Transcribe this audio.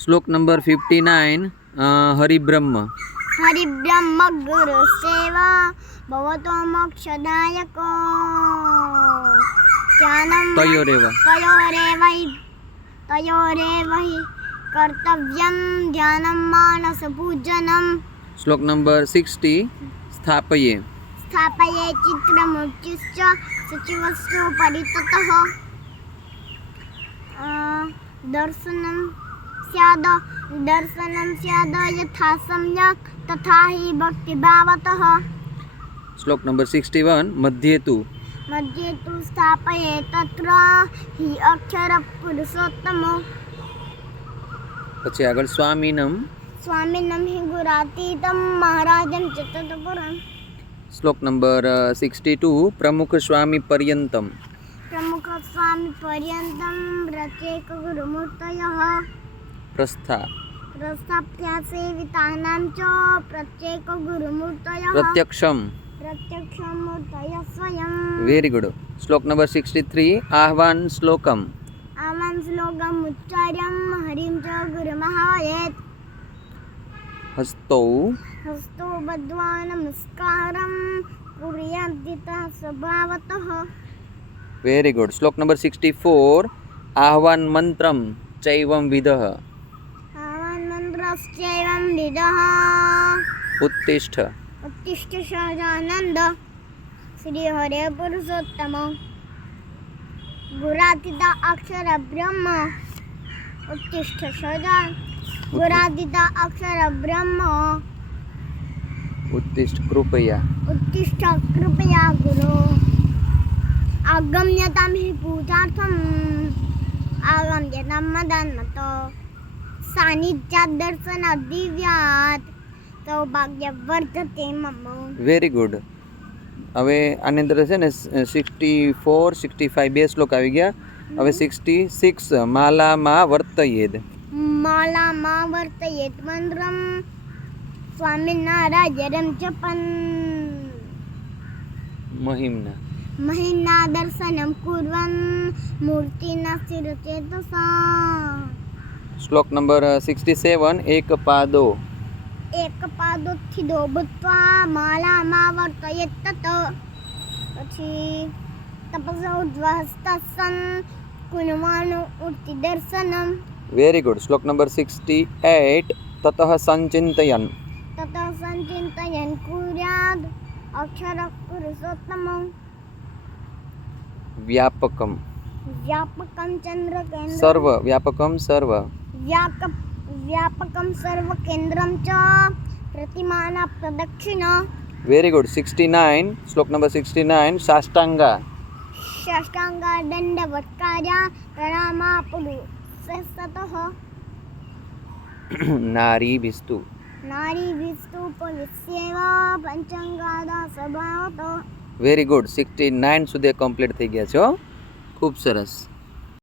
શ્લોક નંબર 59 હરિબ્રહ્મ ગુરુ સેવા ભવતો મોક્ષદાયકો તયોરેવૈ કર્તવ્યમ ધ્યાનમ માનસ પૂજનમ. શ્લોક નંબર 60 સ્થાપયે ચિત્રમૂર્તિશ્ચ સચિવસ્તુ પરિતતઃ દર્શનમ સ્યાદ યથા સમ્યક તથા હિ ભક્તિભાવતઃ. શ્લોક નંબર 61 મધ્યેતુ સ્થાપયે તત્ર હિ અક્ષર પુરુષોત્તમો. પછી આગળ સ્વામિનમ હિ ગુરાતીતમ મહારાજમ ચ તત્પુરમ. શ્લોક નંબર 62 પ્રમુખ સ્વામી પર્યંતમ પ્રત્યેક ગુરુમૂર્તયઃ. પ્રસ્થાપ્યાસેવિતાનાં ચ પ્રત્યેક ગુરુમૂર્તયઃ. પ્રત્યક્ષમ મૂર્તયઃ સ્વયં. Very good. શ્લોક નંબર 63 આહ્વાન શ્લોકમ ઉચ્ચાર્યં હરિં ચ ગુરુમહાવયેત. હસ્તો બદ્ધ્વા નમસ્કારં કુર્યાદ્ સ્વભાવતઃ. Very good. શ્લોક નંબર 64 આહ્વાન મંત્રમ ચૈવમ વિદઃ. ઉત્તિષ્ઠ સહજાનંદ શ્રી હરે પુરુષોત્તમ. ગુરાતીતા અક્ષર બ્રહ્મ ઉત્તિષ્ઠ સહજા ગુરાતીતા અક્ષર બ્રહ્મ ઉત્તિષ્ઠ કૃપયા ગુરો. આગમ્યતામ હિ પૂજાર્થમ આગમ્યતામ મદાન્મતો સાનિધ્યાદ દર્શન દિવ્યાત સૌભાગ્ય વર્ધતે મમ. Very good. હવે આની અંદર છે ને 64 65 બે શ્લોક આવી ગયા. હવે 66 માલામાં વર્તયેદ મંત્રમ સ્વામિનારાયણમ જપન. મહિમ્ના દર્શનમ કુર્વન મૂર્તિના સ્થિરચેતસા. શ્લોક નંબર 67 એક પાદોથી દો ભૂત્વા માલામાં વર્તયેત તત. પછી તપસૌધ્વહસ્તસન કુનવાનું ઉર્તિ દર્શનમ. Very good. શ્લોક નંબર 68 તતઃ સંચિંતયન કુર્યાદ અક્ષર પુરુષોત્તમં. વ્યાપકમ સર્વ કેન્દ્રમ ચ પ્રતિમાના પ્રદક્ષિણ. Very good. 69 શ્લોક નંબર 69 સાષ્ટાંગા દંડવત્કાર્યા પ્રણામા પુરુષસ્તતઃ. નારી વિસ્તુ પવિસ્યૈવ પંચાંગાદા સ્વભાવતો. Very good. 69 સુધી કમ્પ્લીટ થઈ ગયા છે. ખૂબ સરસ.